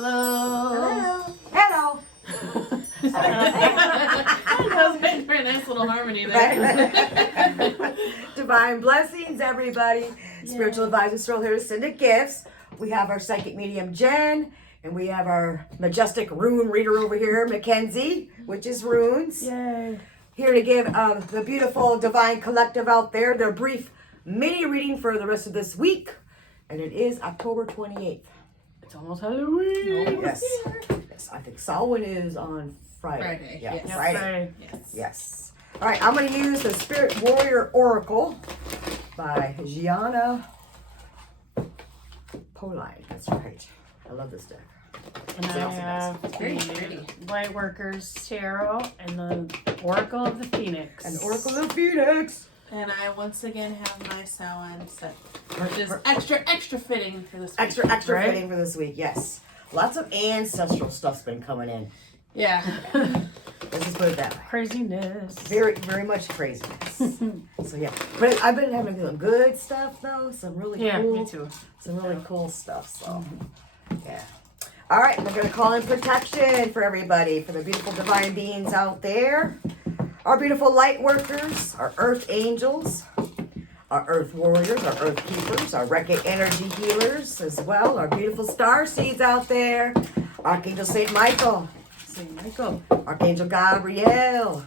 Hello. Hello. I was waiting for a nice little harmony there. Divine blessings, everybody. Spiritual advisor Cyril here to send it gifts. We have our psychic medium Jen, and we have our majestic rune reader over here, Mackenzie, which is runes. Yay. Here to give the beautiful divine collective out there their brief mini reading for the rest of this week. And it is October 28th. It's almost Halloween. Yes. Yes, I think Samhain is on Friday. Yeah, Yes. Friday. Yes. Yes. All right, I'm going to use the Spirit Warrior Oracle by Gianna Poline. That's right. I love this deck. And I have the Light Workers Tarot and the Oracle of the Phoenix. And Oracle of Phoenix. And I once again have my Samhain set, which is extra fitting for this week. Extra right? fitting for this week, yes. Lots of ancestral stuff's been coming in. Yeah. Let's just put it that way. Craziness. Very, very much craziness. So yeah, but I've been having some good stuff though. Some really cool. Me too. Some really cool stuff. So yeah. All right, we're gonna call in protection for everybody, for the beautiful divine beings out there, our beautiful light workers, our earth angels, our earth warriors, our earth keepers, our Recce energy healers as well, our beautiful star seeds out there, Archangel Saint Michael. Archangel Gabriel,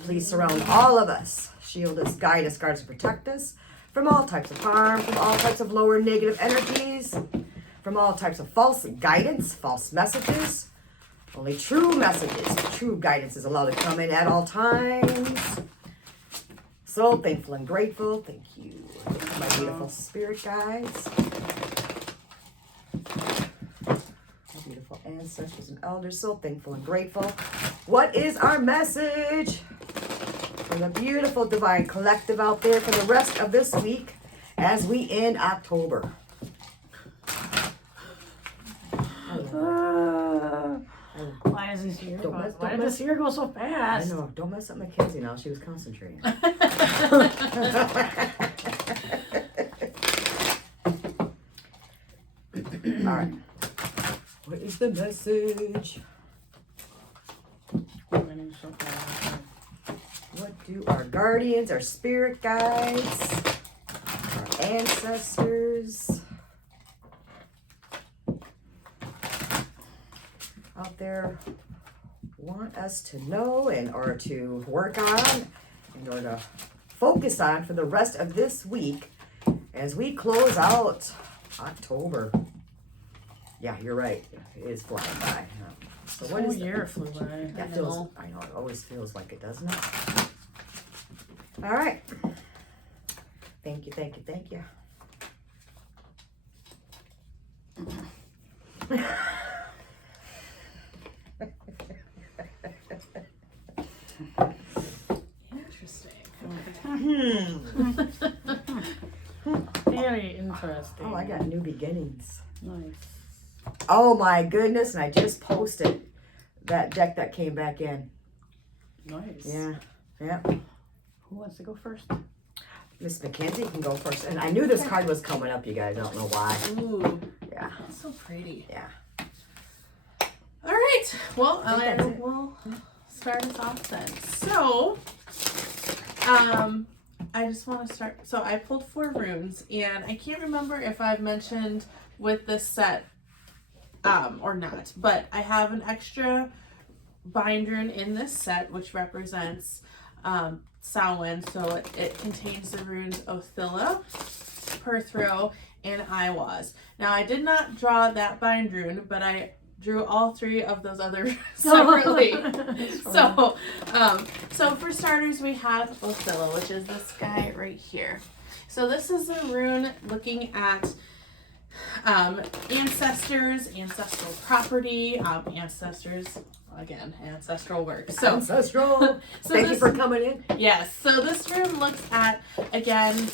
please surround all of us, shield us, guide us, guard us, and protect us from all types of harm, from all types of lower negative energies, from all types of false guidance, false messages. Only true messages, true guidance is allowed to come in at all times. So thankful and grateful. Thank you, my beautiful spirit guides. Beautiful ancestors and elders, so thankful and grateful. What is our message for the beautiful divine collective out there for the rest of this week as we end October? Why is this year? Why did this year go so fast? I know. Don't mess up Mackenzie now. She was concentrating. All right. What is the message? What do our guardians, our spirit guides, our ancestors out there want us to know or to work on or to focus on for the rest of this week as we close out October? Yeah, you're right. It is flying by. So what is year flew by? That feels, I know, it always feels like it, doesn't it? All right. Thank you, thank you, thank you. Very interesting. Oh, I got new beginnings. Nice. Oh my goodness, and I just posted that deck that came back in. Nice. Yeah, yeah. Who wants to go first? Miss Mackenzie can go first. And I knew this card was coming up, you guys. I don't know why. Ooh, Yeah, that's so pretty. yeah. All right. Well, I think that's it. we'll start us off then. So, I just want to start. So I pulled 4 runes, and I can't remember if I've mentioned with this set or not, but I have an extra bind rune in this set, which represents Samhain. So it contains the runes Othilla, Perthro, and Iwaz. Now I did not draw that bind rune, but I drew all 3 of those others separately. So for starters, we have Othilla, which is this guy right here. So this is a rune looking at ancestors, ancestral property, ancestors, again, ancestral work. So Ancestral. Thank you for coming in. yes, so this rune looks at, again,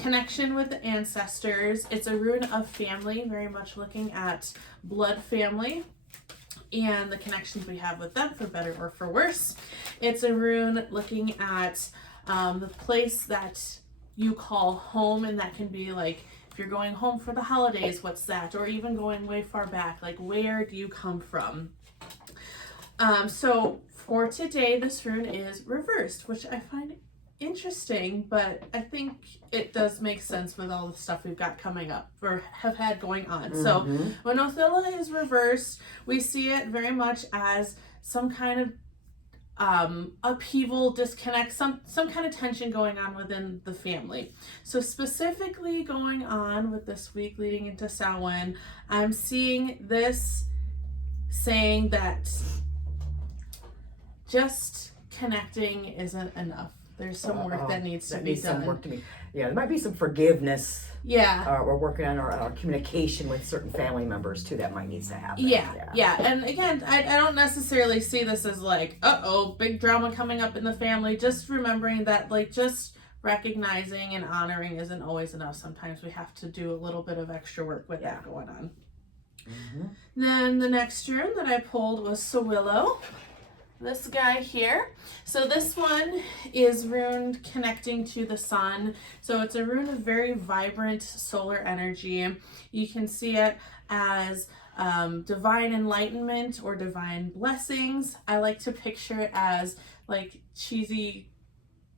connection with the ancestors. It's a rune of family, very much looking at blood family and the connections we have with them, for better or for worse. It's a rune looking at the place that you call home, and that can be like If you're going home for the holidays, what's that? Or even going way far back, like where do you come from? So for today, this rune is reversed, which I find interesting, but I think it does make sense with all the stuff we've got coming up or have had going on. So when Othilla is reversed, we see it very much as some kind of upheaval, disconnect, some kind of tension going on within the family. So specifically going on with this week leading into Samhain, I'm seeing this saying that just connecting isn't enough. There's some work that needs to be done. Some work to be, there might be some forgiveness. Yeah. We're working on our communication with certain family members too. That might need to happen. Yeah. And again, I don't necessarily see this as like, big drama coming up in the family. Just remembering that, like, just recognizing and honoring isn't always enough. Sometimes we have to do a little bit of extra work with that going on. Then the next rune that I pulled was Sawillow. This guy here. So this one is rune connecting to the sun. So it's a rune of very vibrant solar energy. You can see it as divine enlightenment or divine blessings. I like to picture it as like cheesy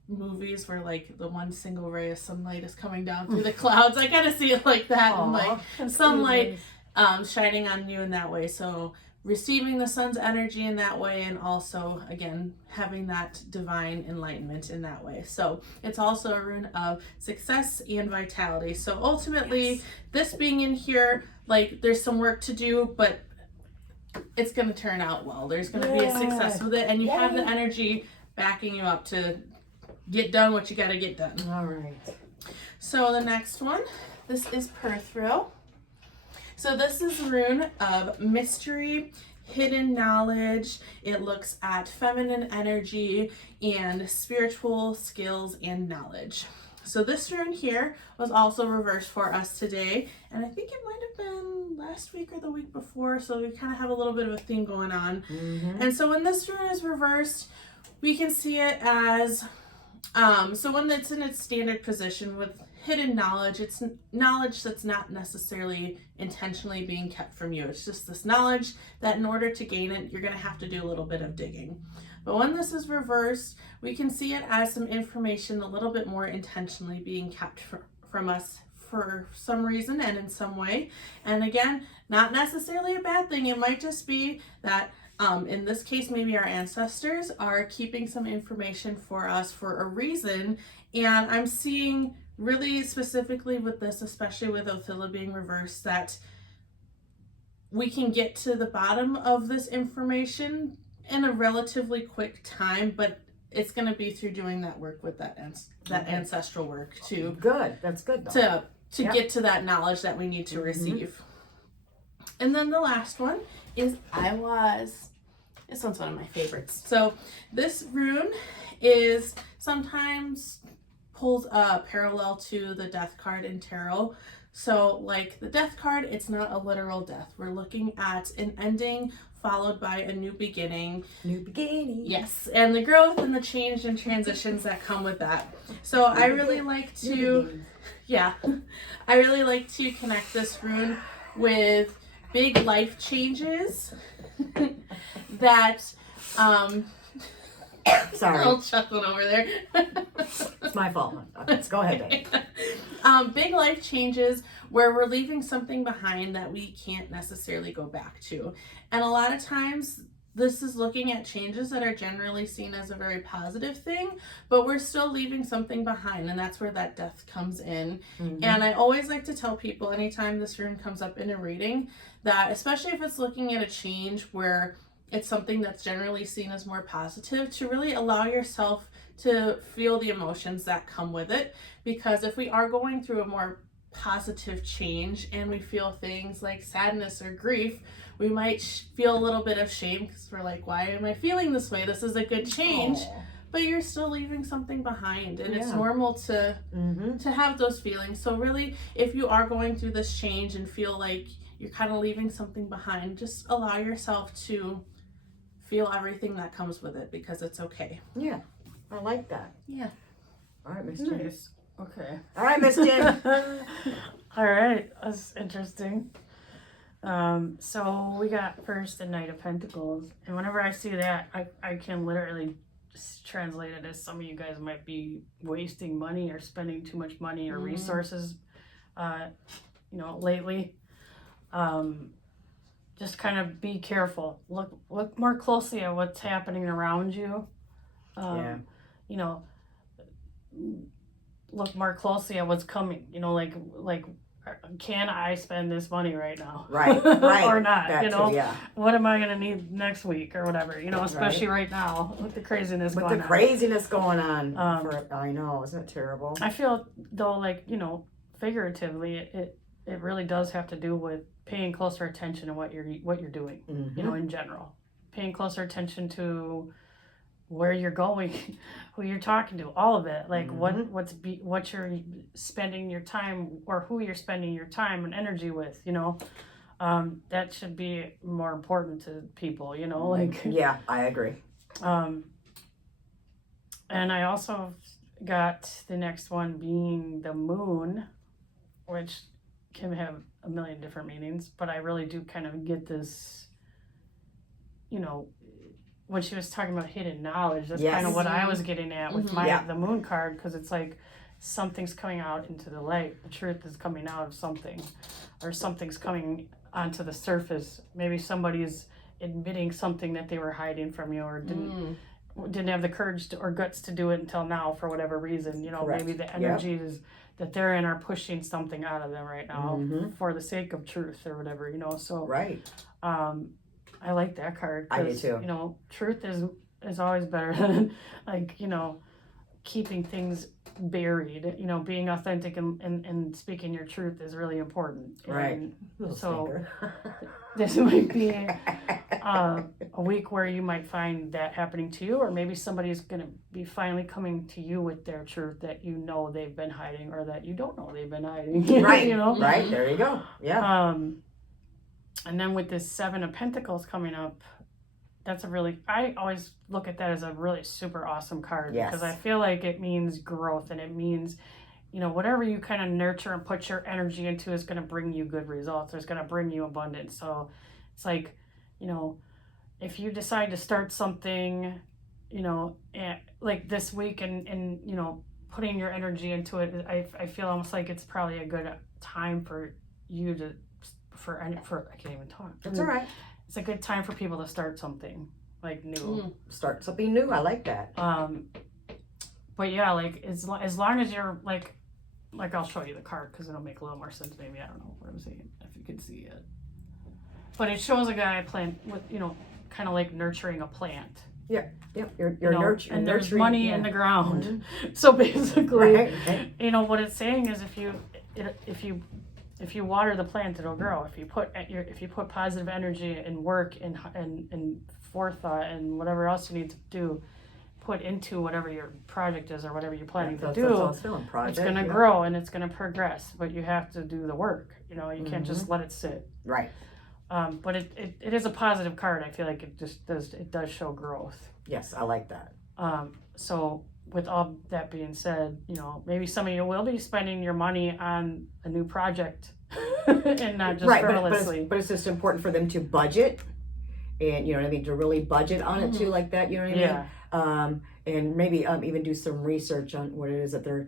movies where like the one single ray of sunlight is coming down through the clouds. I kind of see it like that. Aww, and like sunlight shining on you in that way. So receiving the sun's energy in that way, and also again having that divine enlightenment in that way. So it's also a rune of success and vitality. So ultimately, this being in here, like, there's some work to do, but it's going to turn out well. There's going to be a success with it, and you have the energy backing you up to get done what you got to get done. All right. So the next one, this is Perthrill. So this is a rune of mystery, hidden knowledge. It looks at feminine energy and spiritual skills and knowledge. So this rune here was also reversed for us today, and I think it might have been last week or the week before, so we kind of have a little bit of a theme going on. And so when this rune is reversed, we can see it as, so when it's in its standard position with hidden knowledge, it's knowledge that's not necessarily intentionally being kept from you. It's just this knowledge that in order to gain it, you're going to have to do a little bit of digging. But when this is reversed, we can see it as some information a little bit more intentionally being kept from us for some reason and in some way. And again, not necessarily a bad thing. It might just be that in this case, maybe our ancestors are keeping some information for us for a reason. And I'm seeing really specifically with this, especially with Othilla being reversed, that we can get to the bottom of this information in a relatively quick time, but it's going to be through doing that work with that ancestral work to That's good though. to get to that knowledge that we need to receive. And then the last one is this one's one of my favorites. So this rune is sometimes pulls a parallel to the death card in tarot. So like the death card, it's not a literal death. We're looking at an ending followed by a new beginning. New beginning. Yes, and the growth and the change and transitions that come with that. So I really like to, I really like to connect this rune with big life changes that, sorry. I'll chuckling over there. It's my fault. Go ahead, then. Big life changes where we're leaving something behind that we can't necessarily go back to. And a lot of times this is looking at changes that are generally seen as a very positive thing, but we're still leaving something behind, and that's where that death comes in. And I always like to tell people anytime this rune comes up in a reading that, especially if it's looking at a change where it's something that's generally seen as more positive, to really allow yourself to feel the emotions that come with it. Because if we are going through a more positive change and we feel things like sadness or grief, we might feel a little bit of shame because we're like, why am I feeling this way? This is a good change. But you're still leaving something behind, and it's normal to have those feelings. So really, if you are going through this change and feel like you're kind of leaving something behind, just allow yourself to feel everything that comes with it, because it's okay. Yeah, I like that. Yeah. All right, Miss Jen. Nice. Okay. All right, Miss Jen. All right, that's interesting. So we got first the Knight of Pentacles, and whenever I see that, I can literally just translate it as some of you guys might be wasting money or spending too much money or resources, lately. Just kind of be careful. Look more closely at what's happening around you. Look more closely at what's coming. Like can I spend this money right now? Right. Or not? That too, yeah. What am I gonna need next week or whatever? Especially right now with the craziness going on. Craziness going on. I know, isn't it terrible? I feel though, figuratively, it really does have to do with paying closer attention to what you're doing. In general, paying closer attention to where you're going, who you're talking to, all of it. Like what you're spending your time, or who you're spending your time and energy with. That should be more important to people. Yeah, I agree. And I also got the next one being the moon, which can have a million different meanings, but I really do kind of get this, when she was talking about hidden knowledge, that's kind of what I was getting at with the moon card, because it's like something's coming out into the light. The truth is coming out of something, or something's coming onto the surface. Maybe somebody's admitting something that they were hiding from you, or didn't have the courage or guts to do it until now for whatever reason. Correct. Maybe the energies that they're in are pushing something out of them right now for the sake of truth or whatever. So right. I like that card. I do too. Truth is always better than keeping things buried. Being authentic and speaking your truth is really important. Right. So this might be a week where you might find that happening to you, or maybe somebody's going to be finally coming to you with their truth that they've been hiding, or that you don't know they've been hiding. Right. Right. There you go. Yeah. And then with this Seven of Pentacles coming up, I always look at that as a really super awesome card, because I feel like it means growth, and it means, whatever you kind of nurture and put your energy into is going to bring you good results. It's going to bring you abundance. So it's like, if you decide to start something, like this week and putting your energy into it, I feel almost like it's probably a good time for you to, I can't even talk. That's all right. It's a good time for people to start something new. Start something new. I like that. But yeah, as long as you're I'll show you the card because it'll make a little more sense. Maybe, I don't know what I'm saying, if you can see it. But it shows a guy plant with kind of like nurturing a plant. Yeah. You're nurturing. And there's money in the ground. So basically, what it's saying is if you water the plant, it'll grow. If you put positive energy and work and forethought and whatever else you need to do, put into whatever your project is or whatever you're planning to do, it's going to grow and it's going to progress. But you have to do the work. You can't just let it sit. Right. But it is a positive card. I feel like it does show growth. Yes, I like that. So with all that being said, maybe some of you will be spending your money on a new project and not just frivolously. But it's just important for them to budget, and to really budget on it too, like that. And maybe even do some research on what it is that they're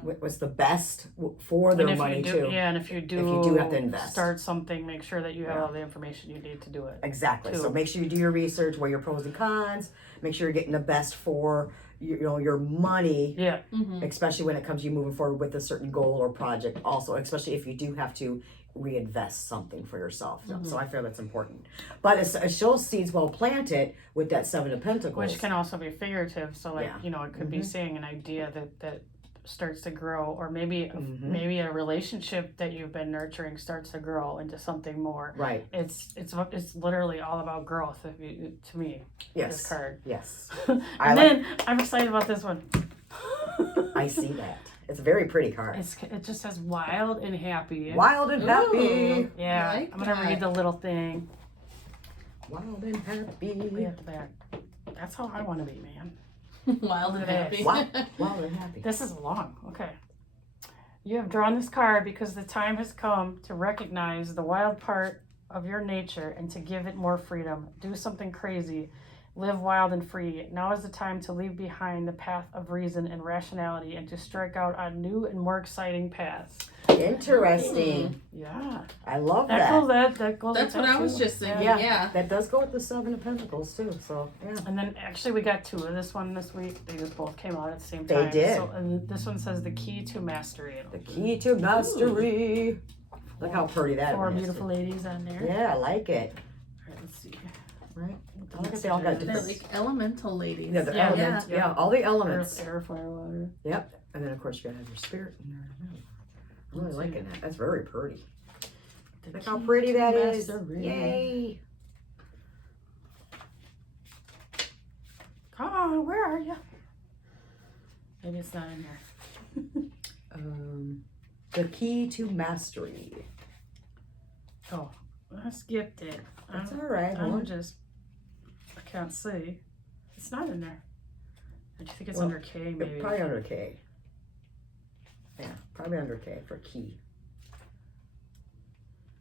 what's the best for their money too. Yeah, and if you do have to invest, start something, make sure that you have all the information you need to do it. Exactly. Too. So make sure you do your research, weigh your pros and cons, make sure you're getting the best for your money. Yeah. Especially when it comes to you moving forward with a certain goal or project. Also, especially if you do have to reinvest something for yourself. So I feel that's important. But it shows seeds well planted with that Seven of Pentacles, which can also be figurative. So it could be saying an idea that starts to grow, or maybe a relationship that you've been nurturing starts to grow into something more. Right. It's literally all about growth to me. Yes. This card. Yes. I'm excited about this one. I see that. It's a very pretty card. It just says wild and happy. Wild and happy. Ooh, yeah. I'm going to read the little thing. Wild and happy. Way at the back. That's how I want to be, man. Wild and happy. Wild and happy. This is long. Okay. You have drawn this card because the time has come to recognize the wild part of your nature and to give it more freedom. Do something crazy. Live wild and free. Now is the time to leave behind the path of reason and rationality and to strike out on new and more exciting paths. Interesting. Yeah. I love That that. goes That's with what that I was too. just thinking. Yeah. Yeah. That does go with the Seven of Pentacles too. So yeah. And then actually we got 2 of this one this week. They just both came out at the same They time. did. So and this one says the key to mastery. The key to mastery. Look how pretty that 4 is. beautiful ladies on there. Yeah, I like it. All right, let's see. Right. I like it. They all got They're different. like elemental ladies. Yeah, the Yeah, elements. yeah. Yeah, all the elements. Air, fire, water. Yep. And then of course you gotta have your spirit in there. I'm really Let's liking that. That's very pretty. The Look how key pretty to that is. mastery. Yay. Come on, where are you? Maybe it's not in here. The key to mastery. Oh, I skipped it. That's all right. I can't see. It's not in there. I think it's Well, under K, maybe. Probably under K. Yeah, probably under K for key.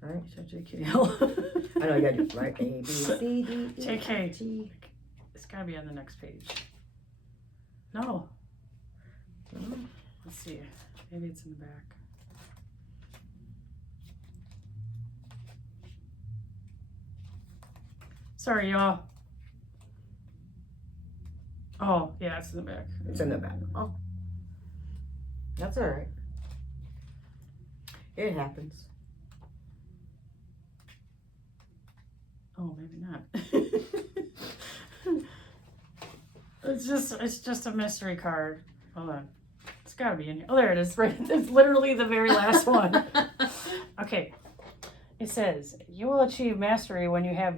All right. JKL. I know you gotta do right. A, B, C, D, E, JK. F, G. It's gotta be on the next page. No. Let's see. Maybe it's in the back. Sorry, y'all. Oh, yeah, it's in the back. It's in the back. Oh. That's all right. It happens. Oh, maybe not. It's just a mystery card. Hold on. It's gotta be in here. Oh, there it is. Right. It's literally the very last one. Okay. It says, you will achieve mastery when you have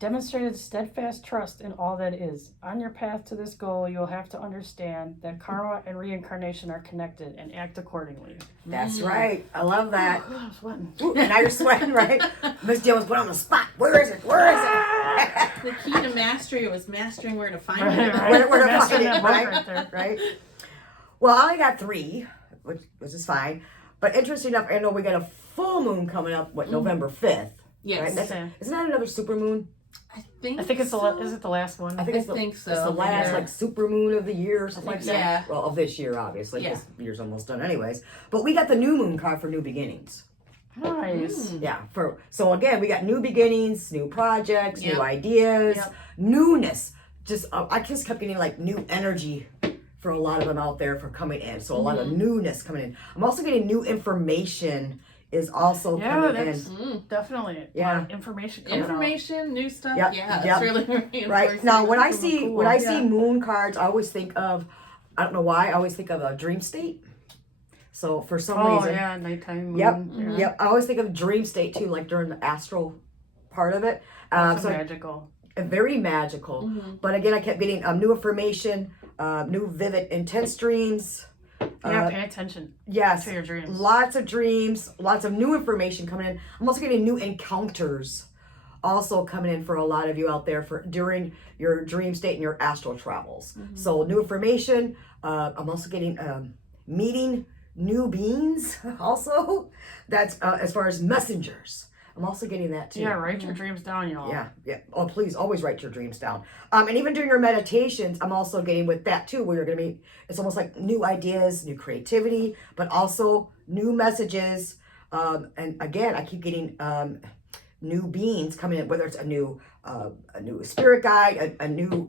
demonstrated steadfast trust in all that is. On your path to this goal, you will have to understand that karma and reincarnation are connected and act accordingly. That's right. I love that. Ooh, I'm sweating. Ooh, and now you're sweating, right? Miss Jill was put on the spot. Where is it? Where is it? The key to mastery was mastering where to find Right, it. right. Where to That's find in it, that book right? right there. Right? Well, I only got 3, which is fine. But interesting enough, I know we got a full moon coming up, November 5th. Yes. Right? Okay. Isn't that another super moon? I think it's so. is it the last one? I think I it's the, think so. It's the last Yeah. super moon of the year or something like that. Yeah. Well, of this year, obviously, Yeah. because the year's almost done anyways. But we got the new moon card for new beginnings. Nice. Yeah. So again, we got new beginnings, new projects, new Yep. ideas, Yep. newness. Just I just kept getting like new energy for a lot of them out there for coming in. So a lot of newness coming in. I'm also getting new information is also Yeah, coming that's in. definitely a Yeah. lot of information coming out. Information, new stuff. Yep, Yeah, yep. it's really reinforcing. Right now, when I Super see cool. when I see Yeah. moon cards, I always think of, I don't know why, I always think of a dream state. So for some Oh reason, yeah, nighttime moon. Yep. Yeah. yep, I always think of dream state too, like during the astral part of it. That's So magical. very magical. But again, I kept getting new information, new vivid, intense dreams. Yeah, pay attention Yes, to your dreams. lots of dreams, lots of new information coming in. I'm also getting new encounters also coming in for a lot of you out there for during your dream state and your astral travels. So new information. I'm also getting meeting new beings also. That's as far as messengers. I'm also getting that too. Yeah, write your dreams down, y'all. Yeah. Oh, please always write your dreams down. And even during your meditations, I'm also getting with that too, where you're going to be, it's almost like new ideas, new creativity, but also new messages. And again, I keep getting new beings coming in, whether it's a new spirit guide,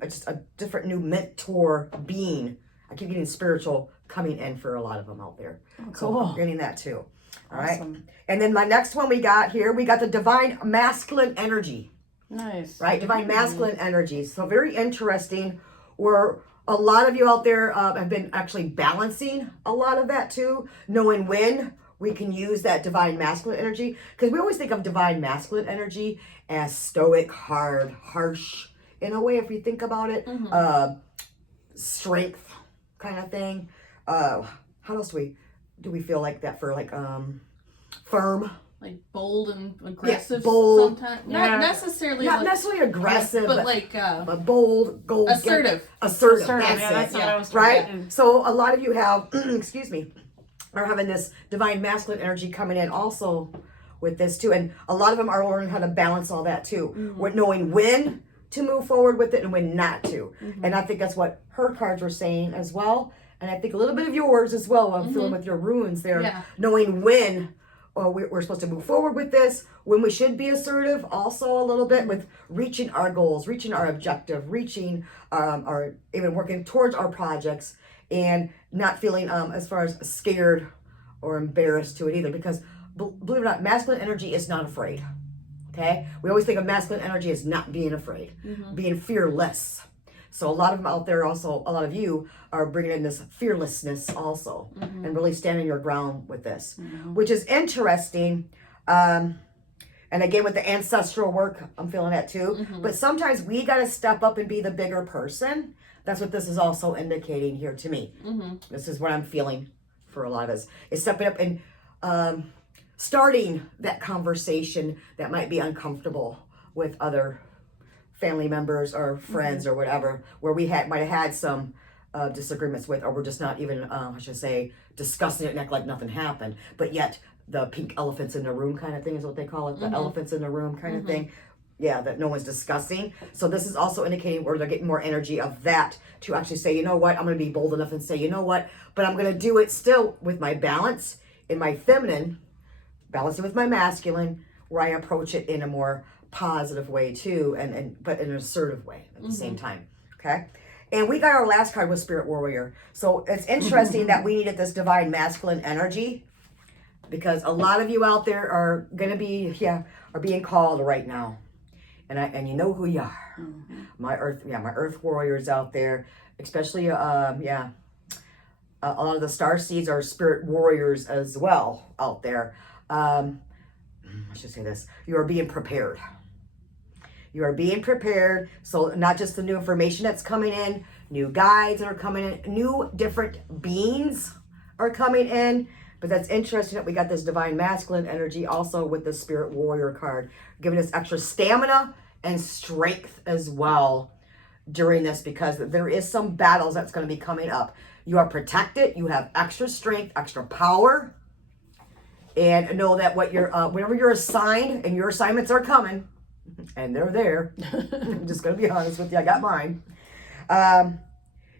just a different new mentor being. I keep getting spiritual coming in for a lot of them out there. Oh, So cool. I'm getting that too. All right. Awesome. And then my next one we got the divine masculine energy, Nice. right? Divine masculine energy. So very interesting, where a lot of you out there have been actually balancing a lot of that too, knowing when we can use that divine masculine energy. Because we always think of divine masculine energy as stoic, hard, harsh, in a way, if you think about it. Strength kind of thing. How else do we feel like that for, like, firm? Like bold and aggressive bold. sometimes. Yeah. Not necessarily Not like, necessarily aggressive, but like but bold, gold, assertive. assertive. Assertive, That's yeah, that's it. what I was Right? thinking. So a lot of you have, excuse me, are having this divine masculine energy coming in also with this too. And a lot of them are learning how to balance all that too. With knowing when to move forward with it and when not to. And I think that's what her cards were saying as well. And I think a little bit of yours as well. I'm feeling with your runes there. Knowing when we're supposed to move forward with this, when we should be assertive, also a little bit with reaching our goals, reaching our objective, reaching or even working towards our projects, and not feeling as far as scared or embarrassed to it either. Because believe it or not, masculine energy is not afraid. Okay? We always think of masculine energy as not being afraid, being fearless. So a lot of them out there also, a lot of you are bringing in this fearlessness also, and really standing your ground with this, which is interesting. And again, with the ancestral work, I'm feeling that too. But sometimes we got to step up and be the bigger person. That's what this is also indicating here to me. This is what I'm feeling for a lot of us, is stepping up and starting that conversation that might be uncomfortable with other family members or friends or whatever, where we might have had some disagreements with, or we're just not even, I should say, discussing it and act like nothing happened. But yet the pink elephants in the room kind of thing is what they call it, the elephants in the room kind of thing. Yeah, that no one's discussing. So this is also indicating where they're getting more energy of that to actually say, you know what, I'm going to be bold enough and say, you know what, but I'm going to do it still with my balance in my feminine, balancing with my masculine, where I approach it in a more positive way too, but in an assertive way at the same time. Okay. And we got our last card with Spirit Warrior. So it's interesting that we needed this divine masculine energy, because a lot of you out there are going to be, are being called right now. And you know who you are. My earth warriors out there, especially, a lot of the star seeds are spirit warriors as well out there. I should say this, you are being prepared. You are being prepared. So not just the new information that's coming in, new guides that are coming in, new different beings are coming in. But that's interesting that we got this divine masculine energy also with the spirit warrior card, giving us extra stamina and strength as well during this, because there is some battles that's going to be coming up. You are protected. You have extra strength, extra power. And know that what you're, whenever you're assigned, and your assignments are coming, and they're there. I'm just gonna be honest with you. I got mine.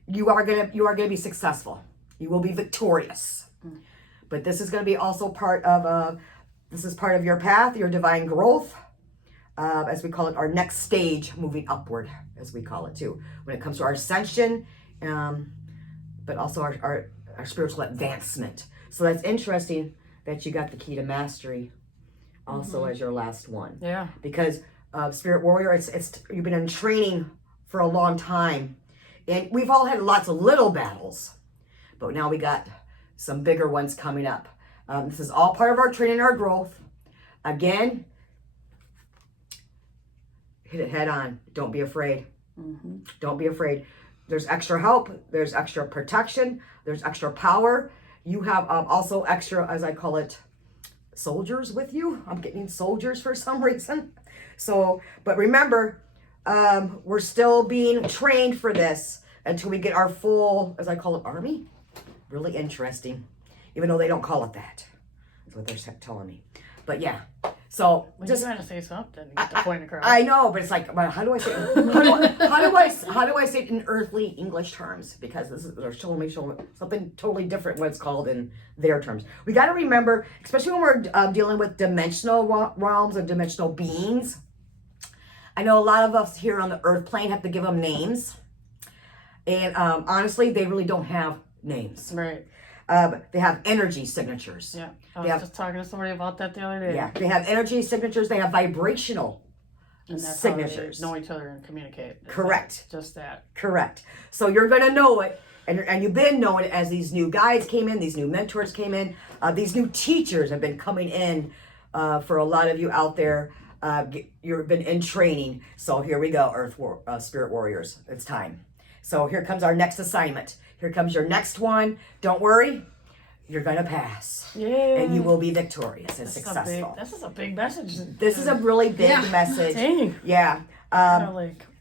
You are gonna be successful. You will be victorious. But this is gonna be also part of your path, your divine growth, as we call it, our next stage, moving upward, as we call it too, when it comes to our ascension, but also our spiritual advancement. So that's interesting that you got the key to mastery also as your last one. Yeah. Because Spirit Warrior, it's you've been in training for a long time. And we've all had lots of little battles, but now we got some bigger ones coming up. This is all part of our training, our growth. Again, hit it head on. Don't be afraid. Don't be afraid. There's extra help. There's extra protection. There's extra power. You have also extra, as I call it, soldiers with you. I'm getting soldiers for some reason. So, but remember, we're still being trained for this until we get our full, as I call it, army. Really interesting. Even though they don't call it that. That's what they're telling me. But yeah. So just trying to say something. Get the point across. I know, but it's like, well, how do I say it? How do I say it in earthly English terms? Because they're showing me something totally different what it's called in their terms. We got to remember, especially when we're dealing with dimensional realms and dimensional beings. I know a lot of us here on the earth plane have to give them names, and honestly, they really don't have names. Right. They have energy signatures. Yeah, I was just talking to somebody about that the other day. Yeah, they have energy signatures. They have vibrational signatures. Know each other and communicate. Correct. Just that. Correct. So you're going to know it, and you've been knowing it as these new guides came in, these new mentors came in, these new teachers have been coming in for a lot of you out there. You've been in training. So here we go, Spirit Warriors. It's time. So here comes our next assignment. Here comes your next one. Don't worry. You're going to pass. Yeah. And you will be victorious and successful. This is a big message. This is a really big message. Dang. Yeah.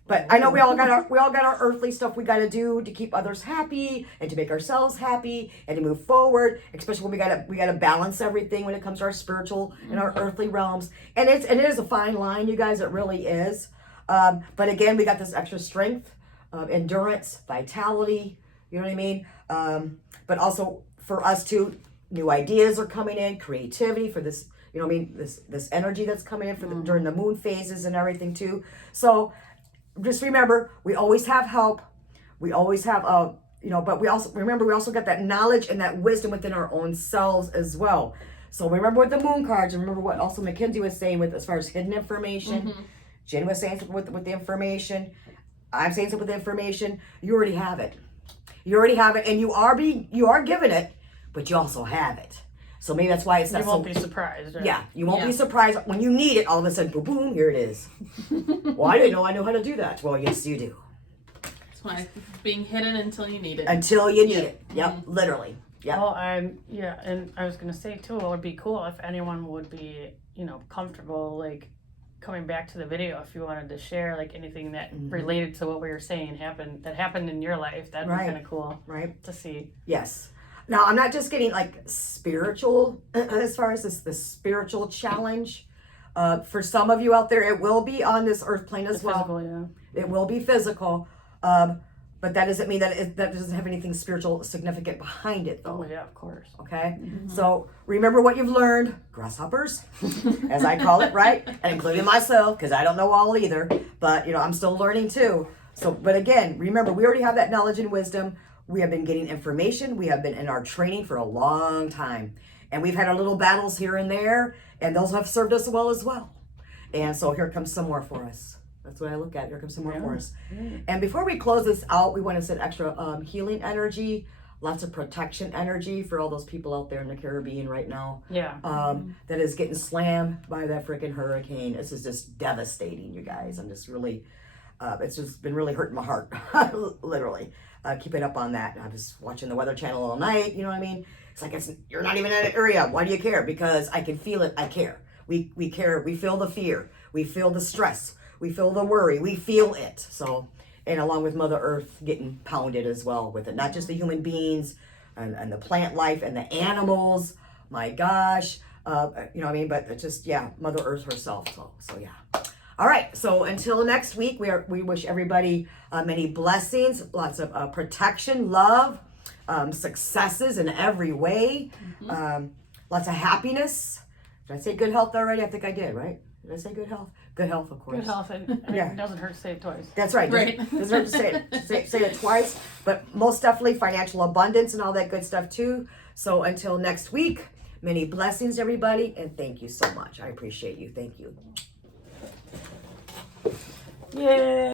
But I know we all got our earthly stuff we got to do to keep others happy and to make ourselves happy and to move forward. Especially when we got to balance everything when it comes to our spiritual and our earthly realms. And it is a fine line, you guys. It really is. But again, we got this extra strength, endurance, vitality. You know what I mean? But also for us too, new ideas are coming in, creativity for this. You know what I mean? This energy that's coming in for during the moon phases and everything too. So. Just remember, we always have help. We always have, but we also got that knowledge and that wisdom within our own selves as well. So remember with the moon cards, remember what also Mackenzie was saying with as far as hidden information. Jen was saying with the information. I'm saying something with the information. You already have it. You already have it, and you are given it, but you also have it. So maybe that's why it's not. You won't be surprised. Right? Yeah, you won't be surprised when you need it. All of a sudden, boom, boom, here it is. Well, I didn't know I knew how to do that. Well, yes, you do. That's why it's being hidden until you need it. Until you need it. Yep, literally. Yep. Well, and I was gonna say too, it would be cool if anyone would be, comfortable like coming back to the video if you wanted to share like anything that related to what we were saying happened in your life. That'd be kind of cool, right? To see. Yes. Now, I'm not just getting like spiritual as far as the spiritual challenge. For some of you out there, it will be on this earth plane as well. Physical, yeah. It will be physical. But that doesn't mean that that doesn't have anything spiritual significant behind it, though. Oh, yeah, of course. Okay? So remember what you've learned, grasshoppers, as I call it, right? And including myself, because I don't know all either. But, I'm still learning too. So, but again, remember, we already have that knowledge and wisdom. We have been getting information. We have been in our training for a long time. And we've had our little battles here and there, and those have served us well as well. And so here comes some more for us. That's what I look at. Here comes some more for us. And before we close this out, we want to send extra healing energy, lots of protection energy for all those people out there in the Caribbean right now. Yeah. That is getting slammed by that freaking hurricane. This is just devastating, you guys. I'm just really, it's just been really hurting my heart, literally. Keep it up on that. I was watching the Weather Channel all night. You know what I mean? It's like, you're not even in an area. Why do you care? Because I can feel it. I care. We care. We feel the fear. We feel the stress. We feel the worry. We feel it. So, and along with Mother Earth getting pounded as well with it. Not just the human beings and the plant life and the animals. My gosh. You know what I mean? But it's just, Mother Earth herself. So yeah. All right, so until next week, we wish everybody many blessings, lots of protection, love, successes in every way, lots of happiness. Did I say good health already? I think I did, right? Did I say good health? Good health, of course. Good health, and it doesn't hurt to say it twice. That's right. Doesn't hurt to say it twice, but most definitely financial abundance and all that good stuff too. So until next week, many blessings, everybody, and thank you so much. I appreciate you. Thank you. Yay!